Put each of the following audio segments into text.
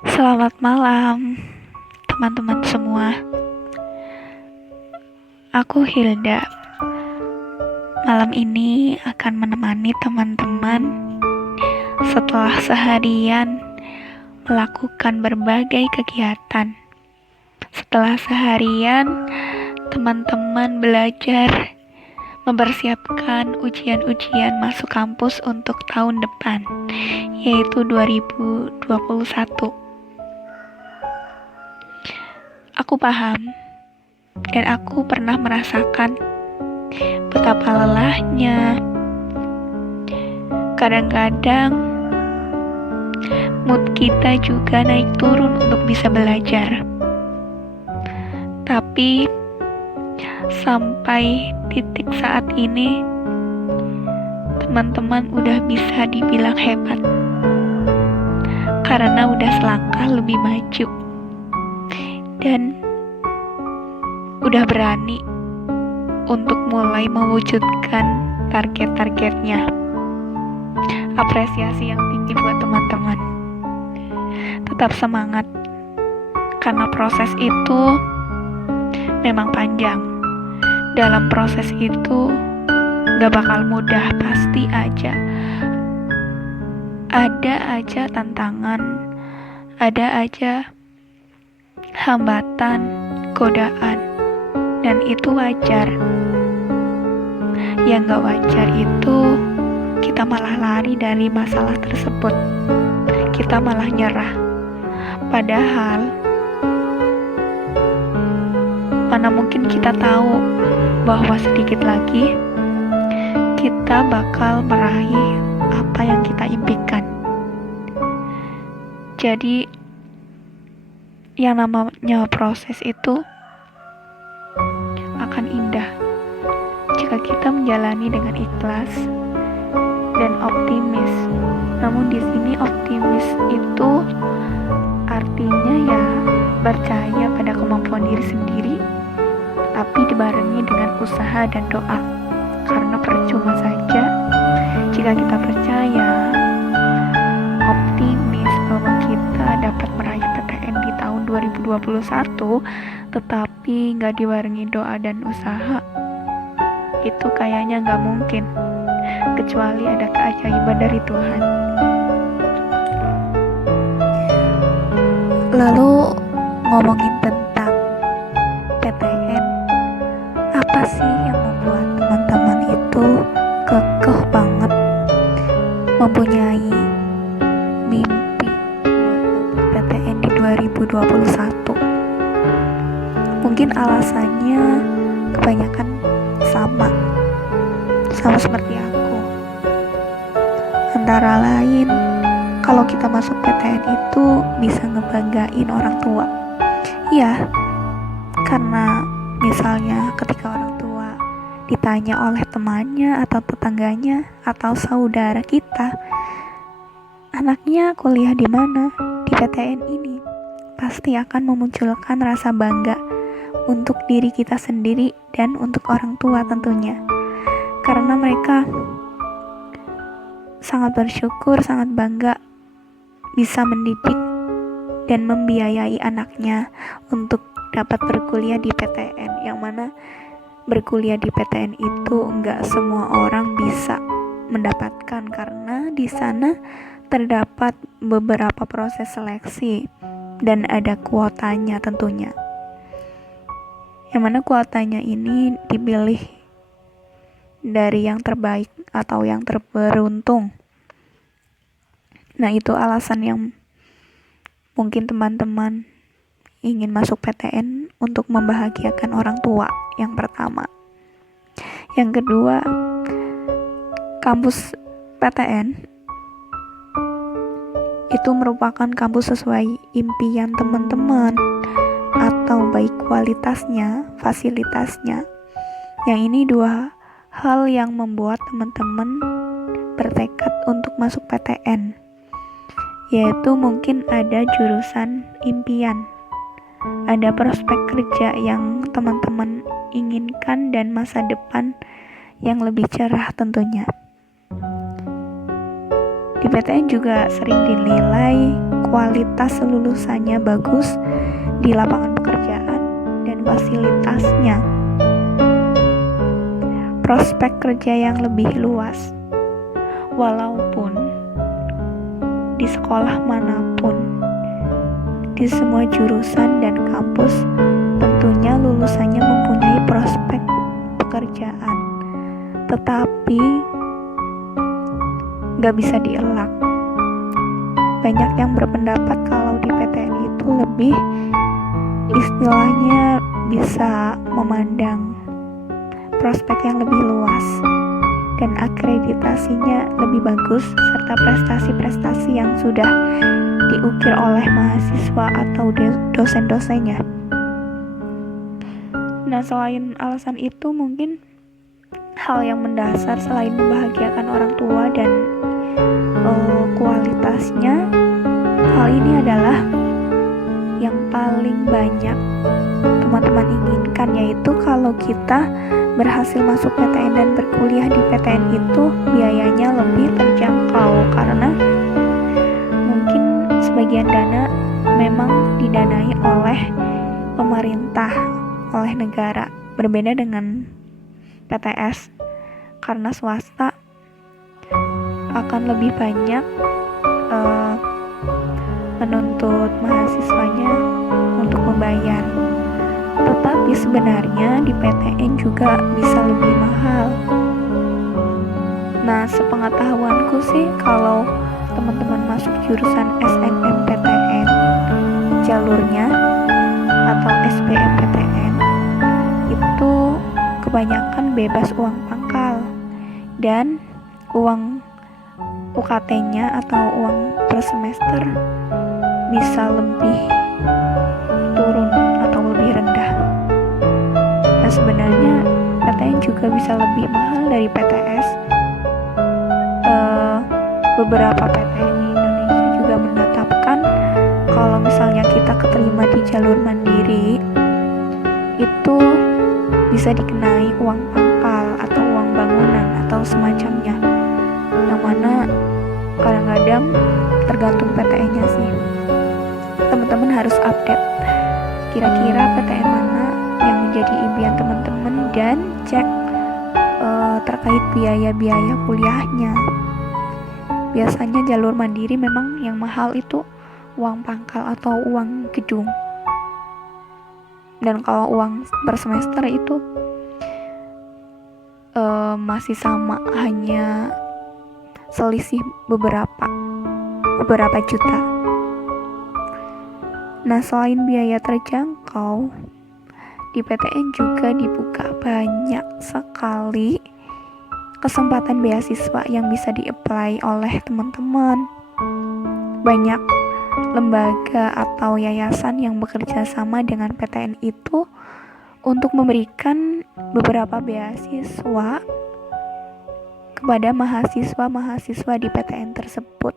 Selamat malam, teman-teman semua. Aku Hilda. Malam ini akan menemani teman-teman setelah seharian melakukan berbagai kegiatan. Setelah seharian, teman-teman belajar mempersiapkan ujian-ujian masuk kampus untuk tahun depan, yaitu 2021. Aku paham dan aku pernah merasakan betapa lelahnya. Kadang-kadang mood kita juga naik turun untuk bisa belajar. Tapi sampai titik saat ini, teman-teman udah bisa dibilang hebat karena udah selangkah lebih maju dan udah berani untuk mulai mewujudkan target-targetnya. Apresiasi yang tinggi buat teman-teman. Tetap semangat, karena proses itu memang panjang. Dalam proses itu gak bakal mudah, pasti aja ada aja tantangan, ada aja hambatan, godaan, dan itu wajar. Yang gak wajar itu kita malah lari dari masalah tersebut, kita malah nyerah. Padahal mana mungkin kita tahu bahwa sedikit lagi kita bakal meraih apa yang kita impikan. Jadi yang namanya proses itu akan indah jika kita menjalani dengan ikhlas dan optimis. Namun di sini optimis itu artinya ya percaya pada kemampuan diri sendiri, tapi dibarengi dengan usaha dan doa. Karena percuma saja jika kita percaya, optimis bahwa kita dapat meraih PTN di tahun 2021, tetapi nggak dibarengi doa dan usaha. Itu kayaknya nggak mungkin, kecuali ada keajaiban dari Tuhan. Lalu ngomongin tentang PTN, apa sih yang membuat teman-teman itu kekeh banget mempunyai mimpi buat PTN di 2021? Mungkin alasannya kebanyakan sama seperti aku. Antara lain, kalau kita masuk PTN itu bisa ngebanggain orang tua. Iya, karena misalnya ketika orang tua ditanya oleh temannya atau tetangganya atau saudara kita, anaknya kuliah di mana? Di PTN ini. Pasti akan memunculkan rasa bangga untuk diri kita sendiri dan untuk orang tua tentunya. Karena mereka sangat bersyukur, sangat bangga bisa mendidik dan membiayai anaknya untuk dapat berkuliah di PTN, yang mana berkuliah di PTN itu enggak semua orang bisa mendapatkan karena di sana terdapat beberapa proses seleksi dan ada kuotanya tentunya. Yang mana kuotanya ini dipilih dari yang terbaik atau yang terberuntung. Nah, itu alasan yang mungkin teman-teman ingin masuk PTN untuk membahagiakan orang tua yang pertama. Yang kedua, kampus PTN itu merupakan kampus sesuai impian teman-teman, atau baik kualitasnya, fasilitasnya. Yang ini dua hal yang membuat teman-teman bertekad untuk masuk PTN, yaitu mungkin ada jurusan impian, ada prospek kerja yang teman-teman inginkan, dan masa depan yang lebih cerah tentunya. Di PTN juga sering dinilai kualitas lulusannya bagus di lapangan pekerjaan dan fasilitasnya, prospek kerja yang lebih luas. Walaupun di sekolah manapun, di semua jurusan dan kampus, tentunya lulusannya mempunyai prospek pekerjaan, tetapi gak bisa dielak. Banyak yang berpendapat kalau di PTN itu lebih, istilahnya bisa memandang prospek yang lebih luas dan akreditasinya lebih bagus, serta prestasi-prestasi yang sudah diukir oleh mahasiswa atau dosen-dosennya. Nah, selain alasan itu, mungkin hal yang mendasar selain membahagiakan orang tua dan kualitasnya, hal ini adalah yang paling banyak teman-teman inginkan, yaitu kalau kita berhasil masuk PTN dan berkuliah di PTN itu biayanya lebih terjangkau, karena mungkin sebagian dana memang didanai oleh pemerintah, oleh negara, berbeda dengan PTS, karena swasta akan lebih banyak menuntut mahasiswanya untuk membayar. Tetapi sebenarnya di PTN juga bisa lebih mahal. Nah, sepengetahuanku sih, kalau teman-teman masuk jurusan SNMPTN, jalurnya atau SBMPTN, itu kebanyakan bebas uang pangkal, dan uang UKT-nya atau uang per semester bisa lebih turun atau lebih rendah. Dan sebenarnya PTN juga bisa lebih mahal dari PTS. Beberapa PTN di Indonesia juga menetapkan kalau misalnya kita keterima di jalur mandiri, itu bisa dikenai uang pangkal atau uang bangunan atau semacamnya, yang mana kadang-kadang tergantung PTN-nya sih. Teman-teman harus update kira-kira PTN mana yang menjadi impian teman-teman, dan cek terkait biaya-biaya kuliahnya. Biasanya jalur mandiri memang yang mahal itu uang pangkal atau uang gedung, dan kalau uang per semester itu masih sama, hanya selisih beberapa juta. Nah, selain biaya terjangkau, di PTN juga dibuka banyak sekali kesempatan beasiswa yang bisa di-apply oleh teman-teman. Banyak lembaga atau yayasan yang bekerja sama dengan PTN itu untuk memberikan beberapa beasiswa kepada mahasiswa-mahasiswa di PTN tersebut.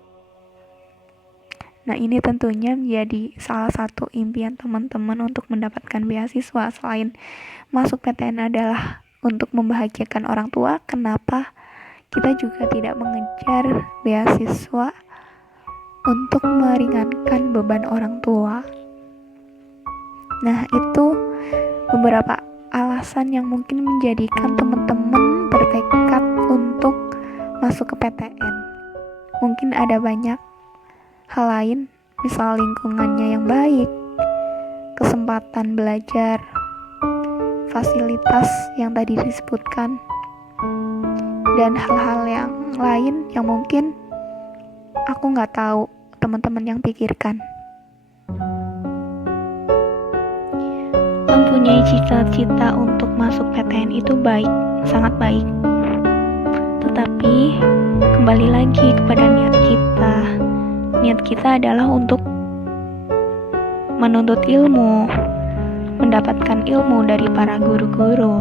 Nah, ini tentunya menjadi salah satu impian teman-teman untuk mendapatkan beasiswa. Selain masuk PTN adalah untuk membahagiakan orang tua, kenapa kita juga tidak mengejar beasiswa untuk meringankan beban orang tua? Nah, itu beberapa alasan yang mungkin menjadikan teman-teman bertekad untuk masuk ke PTN. Mungkin ada banyak hal lain, misal lingkungannya yang baik, kesempatan belajar, fasilitas yang tadi disebutkan, dan hal-hal yang lain yang mungkin aku nggak tahu teman-teman yang pikirkan. Mempunyai cita-cita untuk masuk PTN itu baik, sangat baik. Tetapi kembali lagi kepada niat kita. Niat kita adalah untuk menuntut ilmu, mendapatkan ilmu dari para guru-guru,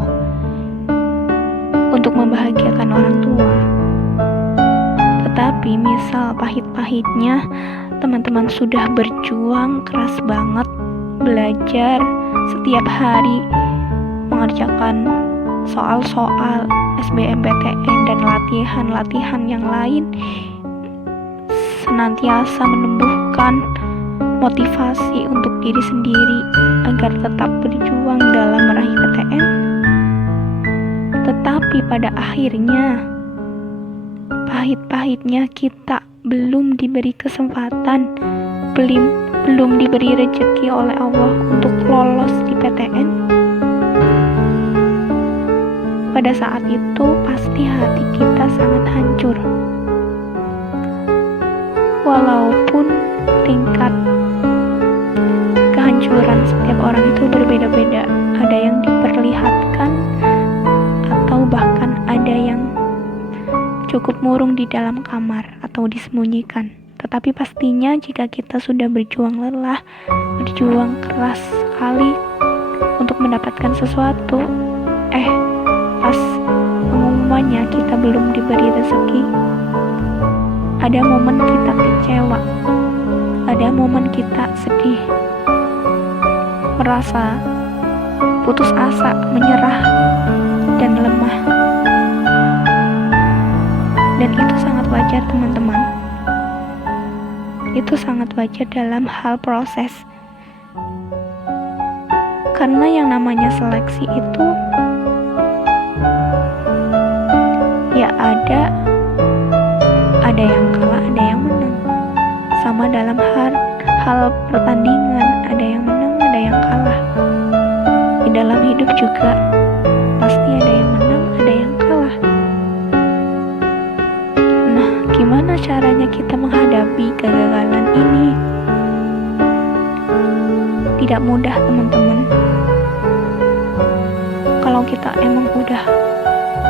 untuk membahagiakan orang tua. Tetapi misal pahit-pahitnya teman-teman sudah berjuang keras banget, belajar setiap hari, mengerjakan soal-soal SBMPTN dan latihan-latihan yang lain, senantiasa menumbuhkan motivasi untuk diri sendiri agar tetap berjuang dalam meraih PTN. Tetapi pada akhirnya, pahit-pahitnya kita belum diberi kesempatan, belum diberi rezeki oleh Allah untuk lolos di PTN. Pada saat itu pasti hati kita sangat hancur. Walaupun tingkat kehancuran setiap orang itu berbeda-beda, ada yang diperlihatkan atau bahkan ada yang cukup murung di dalam kamar atau disembunyikan. Tetapi pastinya jika kita sudah berjuang lelah, berjuang keras sekali untuk mendapatkan sesuatu, pas pengumumannya kita belum diberi rezeki, ada momen kita kecewa, ada momen kita sedih, merasa putus asa, menyerah, dan lemah. Dan itu sangat wajar teman-teman. Itu sangat wajar dalam hal proses. Karena yang namanya seleksi itu ya ada yang kalah, ada yang menang. Sama dalam hal pertandingan, ada yang menang, ada yang kalah. Di dalam hidup juga pasti ada yang menang, ada yang kalah. Nah, gimana caranya kita menghadapi kegagalan ini? Tidak mudah teman-teman. Kalau kita emang udah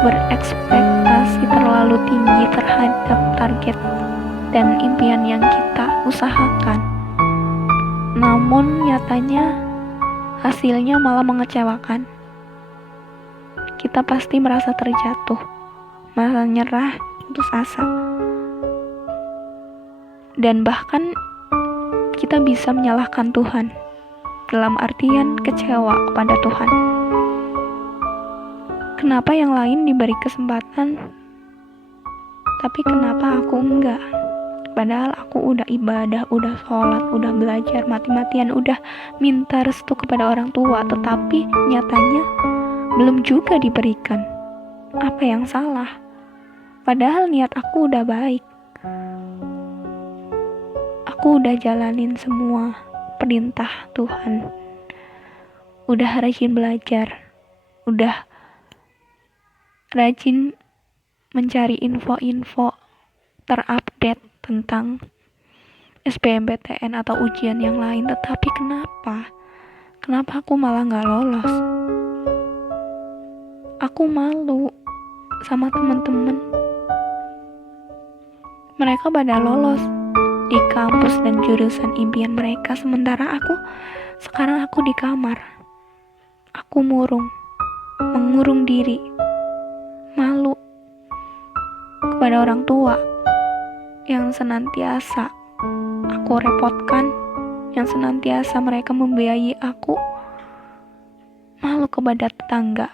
berekspektasi terlalu tinggi terhadap target dan impian yang kita usahakan, namun nyatanya hasilnya malah mengecewakan, kita pasti merasa terjatuh, merasa nyerah, putus asa, dan bahkan kita bisa menyalahkan Tuhan, dalam artian kecewa kepada Tuhan. Kenapa yang lain diberi kesempatan, tapi kenapa aku enggak? Padahal aku udah ibadah, udah sholat, udah belajar mati-matian, udah minta restu kepada orang tua, tetapi nyatanya belum juga diberikan. Apa yang salah? Padahal niat aku udah baik. Aku udah jalanin semua perintah Tuhan. Udah rajin belajar, udah rajin mencari info-info terupdate tentang SBMPTN atau ujian yang lain. Tetapi kenapa aku malah gak lolos? Aku malu sama teman-teman. Mereka pada lolos di kampus dan jurusan impian mereka, sementara sekarang aku di kamar. Aku mengurung diri, malu kepada orang tua yang senantiasa aku repotkan, yang senantiasa mereka membiayai aku, malu kepada tetangga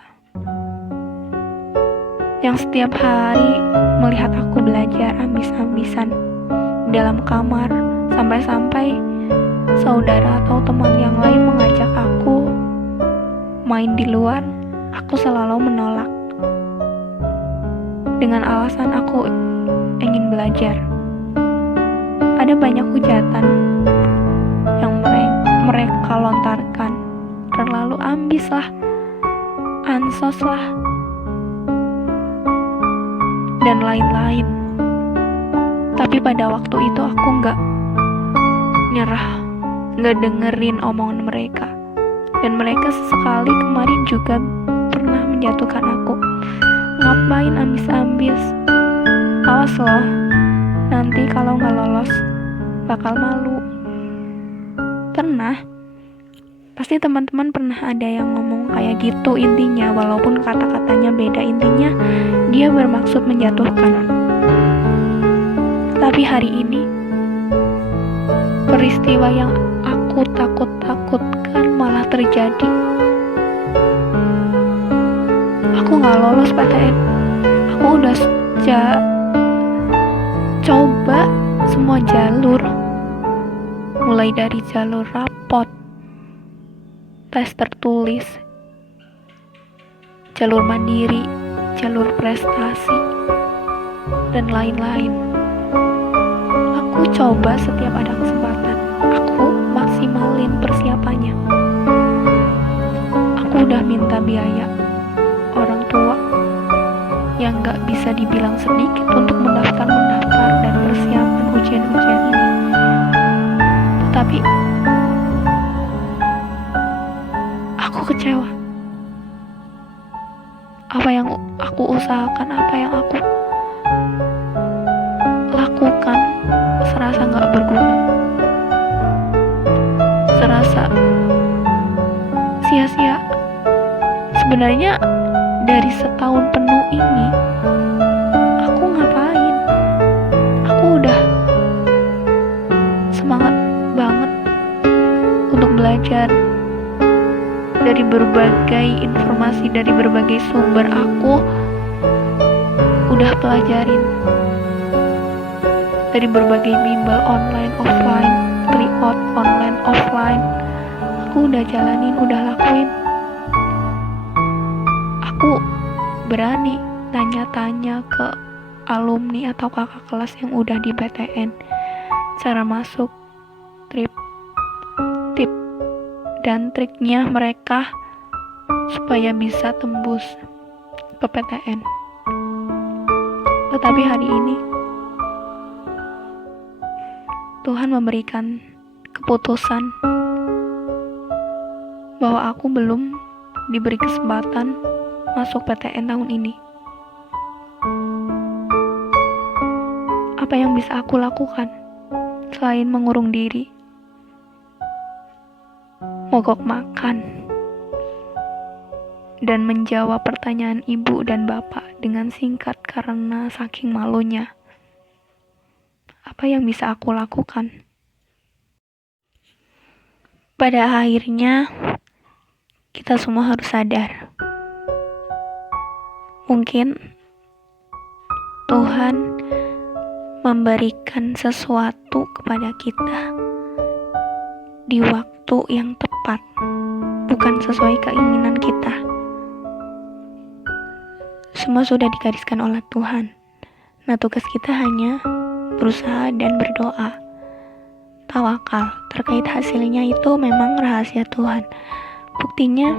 yang setiap hari melihat aku belajar ambis-ambisan di dalam kamar, sampai-sampai saudara atau teman yang lain mengajak aku main di luar, aku selalu menolak dengan alasan aku ingin belajar. Ada banyak hujatan yang mereka lontarkan, terlalu ambis lah, ansos lah, dan lain-lain. Tapi pada waktu itu aku gak nyerah, gak dengerin omongan mereka. Dan mereka sesekali kemarin juga pernah menjatuhkan aku. Ngapain ambis-ambis? Awas loh, nanti kalau gak lolos bakal malu. Pernah, pasti teman-teman pernah ada yang ngomong kayak gitu intinya, walaupun kata-katanya beda, intinya dia bermaksud menjatuhkan. Tapi hari ini, peristiwa yang aku takutkan malah terjadi. Aku gak lolos PTN. Aku udah coba semua semua jalur, mulai dari jalur rapot, tes tertulis, jalur mandiri, jalur prestasi, dan lain-lain. Aku coba setiap ada kesempatan, aku maksimalin persiapannya. Aku udah minta biaya orang tua yang gak bisa dibilang sedikit untuk mendaftar dan persiapan ujian-ujian ini. Tetapi aku kecewa. Apa yang aku usahakan, apa yang aku lakukan serasa gak berguna, serasa sia-sia. Sebenarnya dari setahun penuh ini aku ngapain? Aku udah semangat banget untuk belajar dari berbagai informasi, dari berbagai sumber. Aku udah pelajarin dari berbagai bimbel online, offline, tryout online, offline. Aku udah jalanin, udah lakuin. Aku berani tanya-tanya ke alumni atau kakak kelas yang udah di PTN cara masuk, tip dan triknya mereka supaya bisa tembus ke PTN. Tetapi hari ini Tuhan memberikan keputusan bahwa aku belum diberi kesempatan masuk PTN tahun ini. Apa yang bisa aku lakukan selain mengurung diri, mogok makan, dan menjawab pertanyaan ibu dan bapak dengan singkat karena saking malunya? Apa yang bisa aku lakukan? Pada akhirnya kita semua harus sadar, mungkin Tuhan memberikan sesuatu kepada kita di waktu yang tepat, bukan sesuai keinginan kita. Semua sudah digariskan oleh Tuhan. Nah, tugas kita hanya berusaha dan berdoa. Tawakal terkait hasilnya itu memang rahasia Tuhan. Buktinya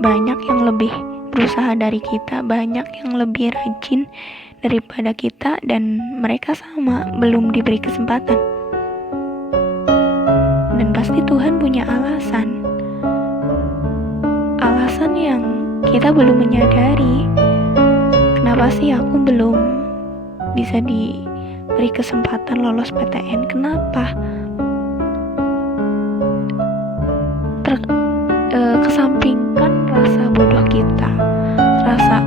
banyak yang lebih berusaha dari kita, banyak yang lebih rajin daripada kita, dan mereka sama belum diberi kesempatan. Dan pasti Tuhan punya alasan yang kita belum menyadari. Kenapa sih aku belum bisa diberi kesempatan lolos PTN? Kenapa? Kesampingkan rasa bodoh kita, rasa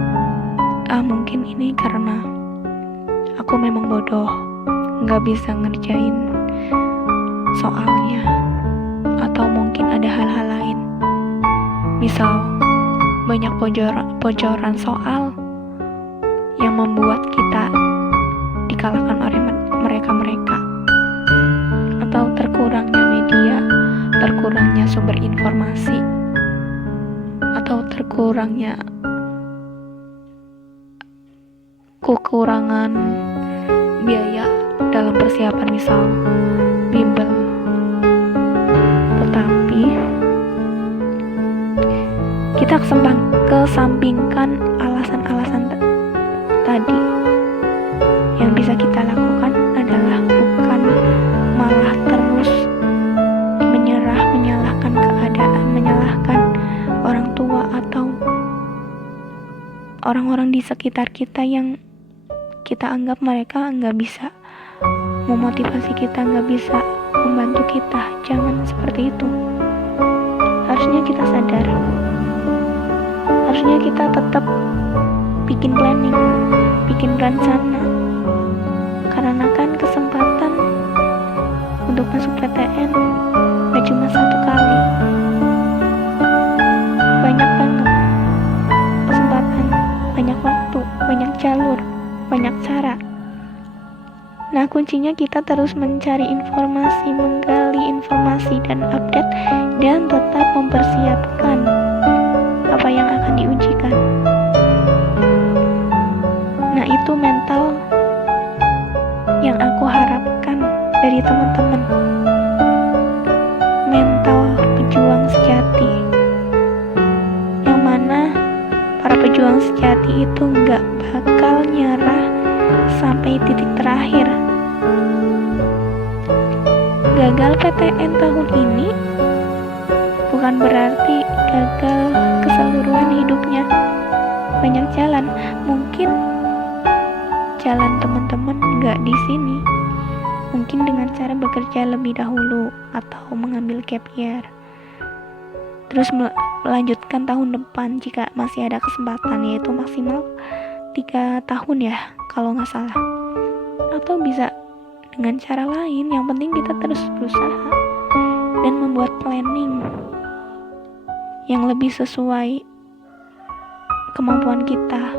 mungkin ini karena aku memang bodoh, nggak bisa ngerjain soalnya, atau mungkin ada hal-hal lain, misal banyak bocoran soal yang membuat kita dikalahkan oleh mereka, atau terkurangnya media, terkurangnya sumber informasi, atau terkurangnya kekurangan biaya dalam persiapan, misal bimbel. Tetapi kita kesampingkan alasan-alasan tadi. Yang bisa kita lakukan adalah bukan malah terus menyalahkan keadaan, menyalahkan orang tua atau orang-orang di sekitar kita yang kita anggap mereka nggak bisa memotivasi kita, nggak bisa membantu kita. Jangan seperti itu. Harusnya kita sadar, harusnya kita tetap bikin planning, bikin rencana, karena kan kesempatan untuk masuk PTN gak cuma satu kali, banyak banget kesempatan, banyak waktu, banyak jalur, banyak cara. Nah, kuncinya kita terus mencari informasi, menggali informasi dan update, dan tetap mempersiapkan apa yang akan diujikan. Nah, itu mental yang aku harapkan dari teman-teman. Mental pejuang sejati, yang mana para pejuang sejati itu gak bakal nyerah sampai titik terakhir. Gagal PTN tahun ini bukan berarti gagal keseluruhan hidupnya. Banyak jalan, mungkin jalan teman-teman gak di sini. Mungkin dengan cara bekerja lebih dahulu atau mengambil gap year, terus melanjutkan tahun depan jika masih ada kesempatan, yaitu maksimal 3 tahun ya kalau nggak salah. Atau bisa dengan cara lain, yang penting kita terus berusaha dan membuat planning yang lebih sesuai kemampuan kita.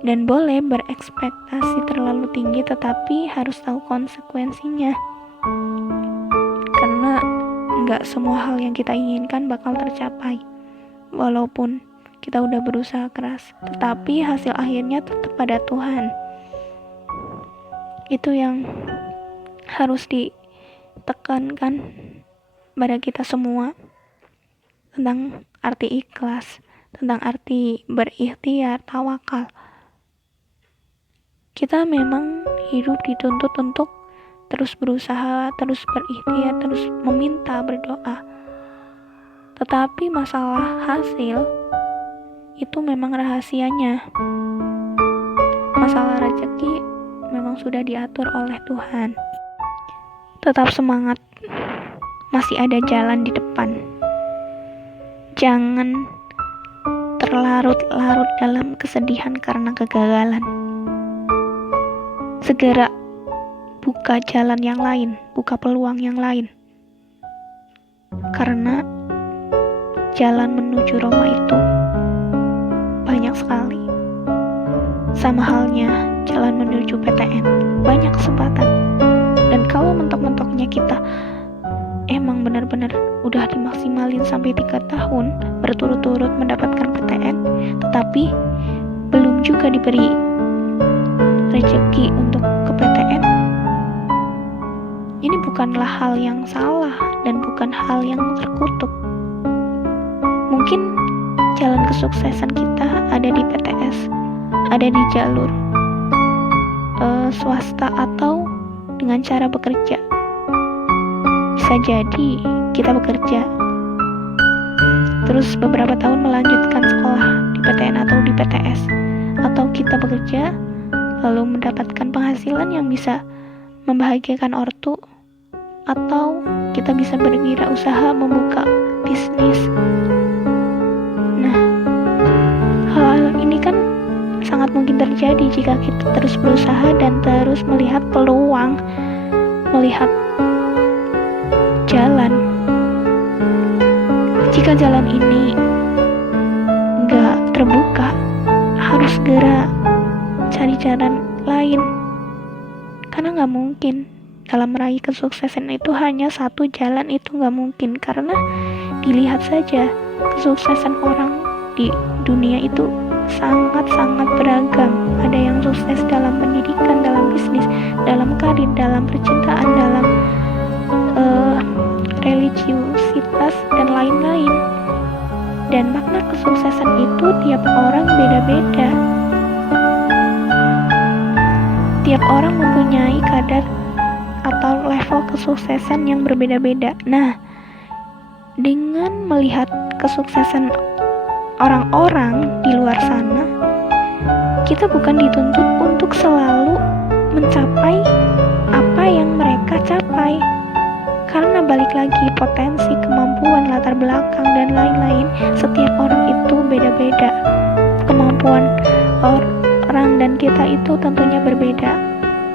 Dan boleh berekspektasi terlalu tinggi, tetapi harus tahu konsekuensinya. Karena nggak semua hal yang kita inginkan bakal tercapai. Walaupun kita udah berusaha keras, tetapi hasil akhirnya tetap pada Tuhan. Itu yang harus ditekankan pada kita semua, tentang arti ikhlas, tentang arti berikhtiar, tawakal. Kita memang hidup dituntut untuk terus berusaha, terus berikhtiar, terus meminta, berdoa. Tetapi masalah hasil itu memang rahasianya. Masalah rezeki memang sudah diatur oleh Tuhan. Tetap semangat, masih ada jalan di depan. Jangan terlarut-larut dalam kesedihan karena kegagalan. Segera buka jalan yang lain, buka peluang yang lain. Karena jalan menuju Roma itu banyak sekali. Sama halnya jalan menuju PTN, banyak kesempatan. Dan kalau mentok-mentoknya kita emang benar-benar udah dimaksimalin sampai 3 tahun berturut-turut mendapatkan PTN, tetapi belum juga diberi rezeki untuk ke PTN, ini bukanlah hal yang salah dan bukan hal yang terkutuk. Mungkin jalan kesuksesan kita ada di PTS, ada di jalur swasta atau dengan cara bekerja. Bisa jadi kita bekerja terus beberapa tahun melanjutkan sekolah di PTN atau di PTS, atau kita bekerja lalu mendapatkan penghasilan yang bisa membahagiakan ortu, atau kita bisa berwirausaha membuka bisnis. Nah, hal-hal ini kan sangat mungkin terjadi jika kita terus berusaha dan terus melihat peluang, melihat jalan. Jika jalan ini nggak terbuka, harus segera cari jalan lain. Karena nggak mungkin dalam meraih kesuksesan itu hanya satu jalan, itu nggak mungkin. Karena dilihat saja kesuksesan orang di dunia itu sangat-sangat beragam. Ada yang sukses dalam pendidikan, dalam bisnis, dalam karir, dalam percintaan, dalam religiusitas dan lain-lain. Dan makna kesuksesan itu tiap orang beda-beda. Tiap orang mempunyai kadar atau level kesuksesan yang berbeda-beda. Nah, dengan melihat kesuksesan orang-orang di luar sana, kita bukan dituntut untuk selalu mencapai apa yang mereka capai. Karena balik lagi, potensi, kemampuan, latar belakang, dan lain-lain, setiap orang itu beda-beda. Kemampuan orang dan kita itu tentunya berbeda.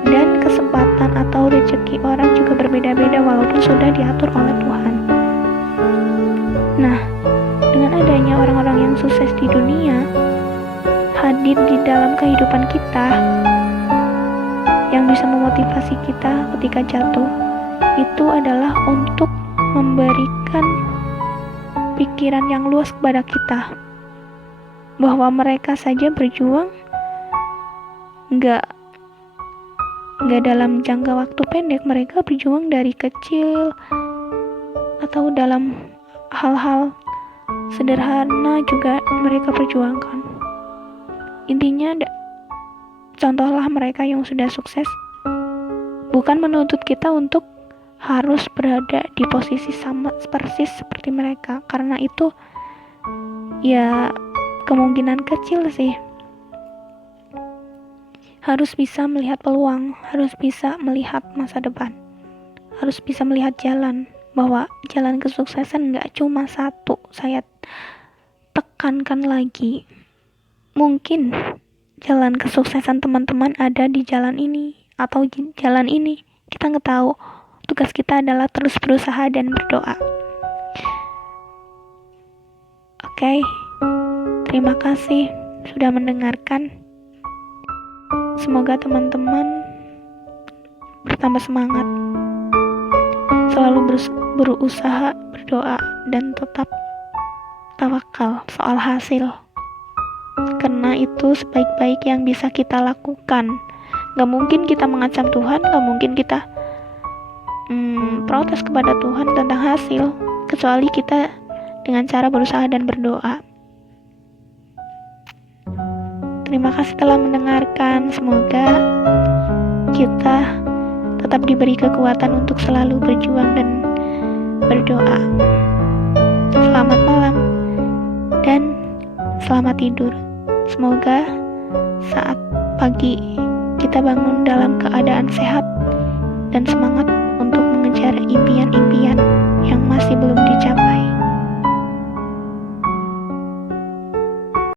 Dan kesempatan atau rezeki orang juga berbeda-beda walaupun sudah diatur oleh Tuhan. Nah, dengan adanya orang-orang yang sukses di dunia hadir di dalam kehidupan kita, yang yang bisa memotivasi kita ketika jatuh itu adalah untuk memberikan pikiran yang luas kepada kita, bahwa mereka saja berjuang nggak dalam jangka waktu pendek, mereka berjuang dari kecil atau dalam hal-hal sederhana juga mereka perjuangkan. Intinya contohlah mereka yang sudah sukses, bukan menuntut kita untuk harus berada di posisi sama persis seperti mereka, karena itu ya kemungkinan kecil sih. Harus bisa melihat peluang, harus bisa melihat masa depan, harus bisa melihat jalan, bahwa jalan kesuksesan gak cuma satu. Saya tekankan lagi, mungkin jalan kesuksesan teman-teman ada di jalan ini atau jalan ini, kita gak tahu. Tugas kita adalah terus berusaha dan berdoa. Oke, terima kasih sudah mendengarkan. Semoga teman-teman bertambah semangat, selalu berusaha, berdoa, dan tetap tawakal soal hasil, karena itu sebaik-baik yang bisa kita lakukan. Gak mungkin kita mengancam Tuhan, gak mungkin kita protes kepada Tuhan tentang hasil, kecuali kita dengan cara berusaha dan berdoa. Terima kasih telah mendengarkan. Semoga kita tetap diberi kekuatan untuk selalu berjuang dan berdoa. Selamat malam dan selamat tidur. Semoga saat pagi kita bangun dalam keadaan sehat dan semangat untuk mengejar impian